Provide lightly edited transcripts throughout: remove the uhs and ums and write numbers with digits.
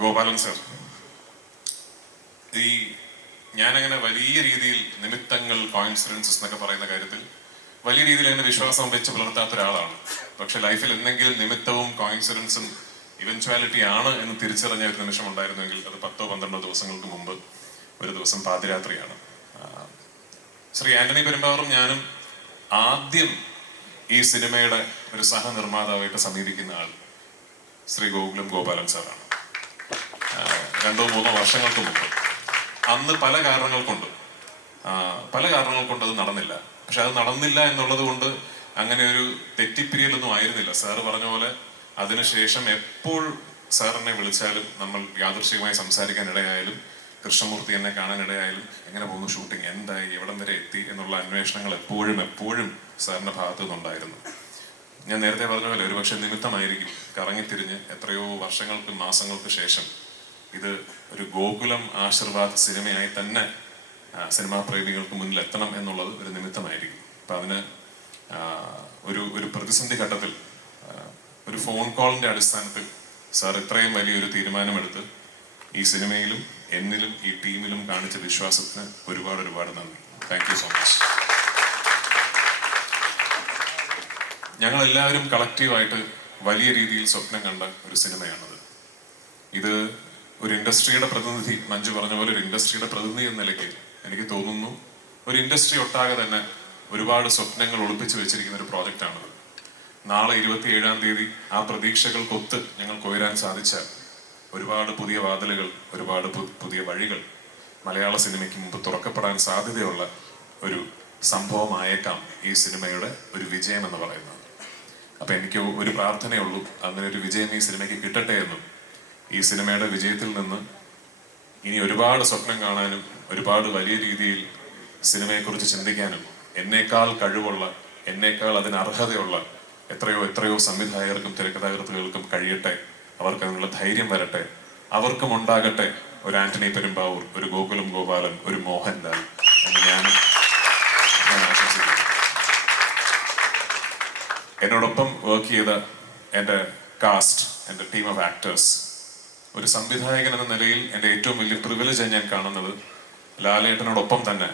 Gopalan sir, ഈ ഞാനങ്ങനെ വലിയ രീതിയിൽ നിമിത്തങ്ങൾ, കോയിൻസിഡൻസസ് എന്നൊക്കെ പറയുന്ന കാര്യത്തിൽ വലിയ രീതിയിൽ അങ്ങനെ വിശ്വാസം വെച്ച് പുലർത്താത്ത ഒരാളാണ്. പക്ഷെ ലൈഫിൽ എന്തെങ്കിലും നിമിത്തവും കോയിൻസിഡൻസും ഇവൻച്വാലിറ്റി ആണ് എന്ന് തിരിച്ചറിഞ്ഞ ഒരു നിമിഷം ഉണ്ടായിരുന്നെങ്കിൽ അത് 10-12 ദിവസങ്ങൾക്ക് മുമ്പ് ഒരു ദിവസം പാതിരാത്രിയാണ്. ശ്രീ ആന്റണി പെരുമ്പാവൂറും ഞാനും ആദ്യം ഈ സിനിമയുടെ ഒരു സഹനിർമ്മാതാവായിട്ട് സമീപിക്കുന്ന ആൾ ശ്രീ ഗോപാലൻ സാറാണ്. 2-3 വർഷങ്ങൾക്ക് മുമ്പ്. അന്ന് പല കാരണങ്ങൾ കൊണ്ട് അത് നടന്നില്ല. പക്ഷെ അത് നടന്നില്ല എന്നുള്ളത് കൊണ്ട് അങ്ങനെ ഒരു തെറ്റിപ്പിരിയലൊന്നും ആയിരുന്നില്ല. സാറ് പറഞ്ഞ പോലെ അതിനുശേഷം എപ്പോൾ സാറിനെ വിളിച്ചാലും, നമ്മൾ യാദൃശ്ചികമായി സംസാരിക്കാൻ ഇടയായാലും, കൃഷ്ണമൂർത്തി എന്നെ കാണാൻ ഇടയായാലും, എങ്ങനെ പോകുന്നു ഷൂട്ടിംഗ്, എന്തായി, എവിടം വരെ എത്തി എന്നുള്ള അന്വേഷണങ്ങൾ എപ്പോഴും സാറിന്റെ ഭാഗത്തു നിന്നുണ്ടായിരുന്നു. ഞാൻ നേരത്തെ പറഞ്ഞ പോലെ ഒരു പക്ഷെ നിമിത്തമായിരിക്കും കറങ്ങിത്തിരിഞ്ഞ് എത്രയോ വർഷങ്ങൾക്ക്, മാസങ്ങൾക്ക് ശേഷം ഇത് ഒരു ഗോകുലം ആശീർവാദ് സിനിമയായി തന്നെ സിനിമാ പ്രേമികൾക്ക് മുന്നിൽ എത്തണം എന്നുള്ളത് ഒരു നിമിത്തമായിരിക്കും. അപ്പൊ അതിന് ഒരു പ്രതിസന്ധി ഘട്ടത്തിൽ ഒരു ഫോൺ കോളിന്റെ അടിസ്ഥാനത്തിൽ സാർ ഇത്രയും വലിയൊരു തീരുമാനമെടുത്ത് ഈ സിനിമയിലും എന്നിലും ഈ ടീമിലും കാണിച്ച വിശ്വാസത്തിന് ഒരുപാട് നന്ദി. Thank you so much. ഞങ്ങളെല്ലാവരും കളക്റ്റീവായിട്ട് വലിയ രീതിയിൽ സ്വപ്നം കണ്ട ഒരു സിനിമയാണത്. ഇത് ഒരു ഇൻഡസ്ട്രിയുടെ പ്രതിനിധി, മഞ്ജു പറഞ്ഞ പോലെ ഒരു ഇൻഡസ്ട്രിയുടെ പ്രതിനിധി എന്ന നിലയ്ക്ക് എനിക്ക് തോന്നുന്നു ഒരു ഇൻഡസ്ട്രി ഒട്ടാകെ തന്നെ ഒരുപാട് സ്വപ്നങ്ങൾ ഒളിപ്പിച്ചു വെച്ചിരിക്കുന്ന ഒരു പ്രോജക്റ്റാണത്. നാളെ 27-ാം തീയതി ആ പ്രതീക്ഷകൾക്കൊത്ത് ഞങ്ങൾക്ക് ഉയരാൻ സാധിച്ച ഒരുപാട് പുതിയ വാതിലുകൾ, ഒരുപാട് പുതിയ വഴികൾ മലയാള സിനിമയ്ക്ക് മുമ്പ് തുറക്കപ്പെടാൻ സാധ്യതയുള്ള ഒരു സംഭവമായേക്കാം ഈ സിനിമയുടെ ഒരു വിജയം എന്ന് പറയുന്നത്. അപ്പൊ എനിക്ക് ഒരു പ്രാർത്ഥനയുള്ളൂ, അങ്ങനെ ഒരു വിജയം ഈ സിനിമയ്ക്ക് കിട്ടട്ടെ എന്നും ഈ സിനിമയുടെ വിജയത്തിൽ നിന്ന് ഇനി ഒരുപാട് സ്വപ്നം കാണാനും ഒരുപാട് വലിയ രീതിയിൽ സിനിമയെക്കുറിച്ച് ചിന്തിക്കാനും എന്നേക്കാൾ കഴിവുള്ള, എന്നേക്കാൾ അതിന് അർഹതയുള്ള എത്രയോ സംവിധായകർക്കും തിരക്കഥാകൃത്തുകൾക്കും കഴിയട്ടെ. അവർക്ക് അതിനുള്ള ധൈര്യം വരട്ടെ. അവർക്കും ഉണ്ടാകട്ടെ ഒരു ആന്റണി പെരുമ്പാവൂർ, ഒരു ഗോപാലൻ, ഒരു മോഹൻലാൽ എന്ന് ഞാൻ ആശംസിക്കുന്നു. എന്നോടൊപ്പം വർക്ക് ചെയ്ത എൻ്റെ കാസ്റ്റ്, എൻ്റെ ടീം ഓഫ് ആക്ടേഴ്സ്, ഒരു സംവിധായകൻ എന്ന നിലയിൽ എൻ്റെ ഏറ്റവും വലിയ പ്രിവിലേജായി ഞാൻ കാണുന്നത് ലാലേട്ടനോടൊപ്പം തന്നെ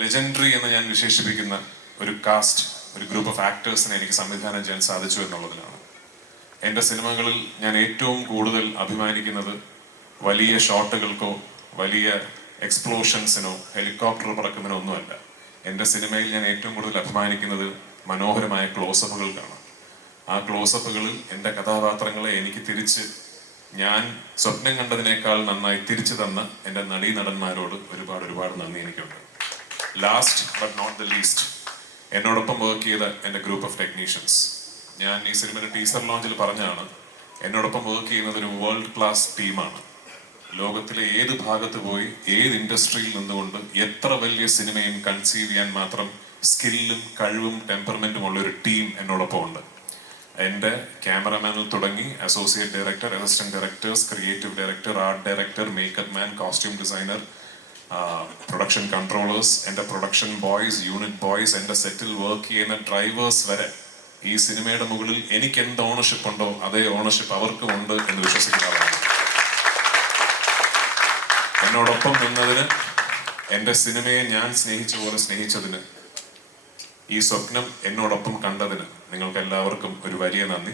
ലെജൻഡറി എന്ന് ഞാൻ വിശേഷിപ്പിക്കുന്ന ഒരു കാസ്റ്റ്, ഒരു ഗ്രൂപ്പ് ഓഫ് ആക്ടേഴ്സിനെ എനിക്ക് സംവിധാനം ചെയ്യാൻ സാധിച്ചു എന്നുള്ളതിലാണ്. എൻ്റെ സിനിമകളിൽ ഞാൻ ഏറ്റവും കൂടുതൽ അഭിമാനിക്കുന്നത് വലിയ ഷോട്ടുകൾക്കോ വലിയ എക്സ്പ്ലോഷൻസിനോ ഹെലികോപ്റ്റർ പറക്കുന്നതിനോ ഒന്നുമല്ല. എൻ്റെ സിനിമയിൽ ഞാൻ ഏറ്റവും കൂടുതൽ അഭിമാനിക്കുന്നത് മനോഹരമായ ക്ലോസപ്പുകൾക്കാണ്. ആ ക്ലോസപ്പുകളിൽ എൻ്റെ കഥാപാത്രങ്ങളെ എനിക്ക് തിരിച്ച് ഞാൻ സ്വപ്നം കണ്ടതിനേക്കാൾ നന്നായി തിരിച്ചു തന്ന എൻ്റെ നടീനടന്മാരോട് ഒരുപാട് നന്ദി എനിക്കുണ്ട്. Last but not the least, എന്നോടൊപ്പം വർക്ക് ചെയ്ത എൻ്റെ ഗ്രൂപ്പ് ഓഫ് ടെക്നീഷ്യൻസ്. ഞാൻ ഈ സിനിമയുടെ ടീസർ ലോഞ്ചിൽ പറഞ്ഞാണ്, എന്നോടൊപ്പം വർക്ക് ചെയ്യുന്നത് ഒരു വേൾഡ് ക്ലാസ് ടീമാണ്. ലോകത്തിലെ ഏത് ഭാഗത്ത് പോയി ഏത് ഇൻഡസ്ട്രിയിൽ നിന്നുകൊണ്ട് എത്ര വലിയ സിനിമയും കൺസീവ് ചെയ്യാൻ മാത്രം സ്കില്ലും കഴിവും ടെമ്പർമെന്റും ഉള്ള ഒരു ടീം എന്നോടൊപ്പം ഉണ്ട്. എൻ്റെ ക്യാമറമാനിൽ തുടങ്ങി associate director, assistant directors, creative director, art director, makeup man, costume designer, production controllers, എൻ്റെ പ്രൊഡക്ഷൻ ബോയ്സ്, യൂണിറ്റ് ബോയ്സ്, എൻ്റെ സെറ്റിൽ വർക്ക് ചെയ്യുന്ന ഡ്രൈവേഴ്സ് വരെ ഈ സിനിമയുടെ മുകളിൽ എനിക്ക് എന്ത് ഓണർഷിപ്പ് ഉണ്ടോ അതേ ഓണർഷിപ്പ് അവർക്കും ഉണ്ട് എന്ന് വിശ്വസിക്കുന്നതാണ്. എന്നോടൊപ്പം നിന്നതിന്, എൻ്റെ സിനിമയെ ഞാൻ സ്നേഹിച്ച പോലെ സ്നേഹിച്ചതിന്, ഈ സ്വപ്നം എന്നോടൊപ്പം കണ്ടതിന് നിങ്ങൾക്ക് എല്ലാവർക്കും ഒരു വലിയ നന്ദി.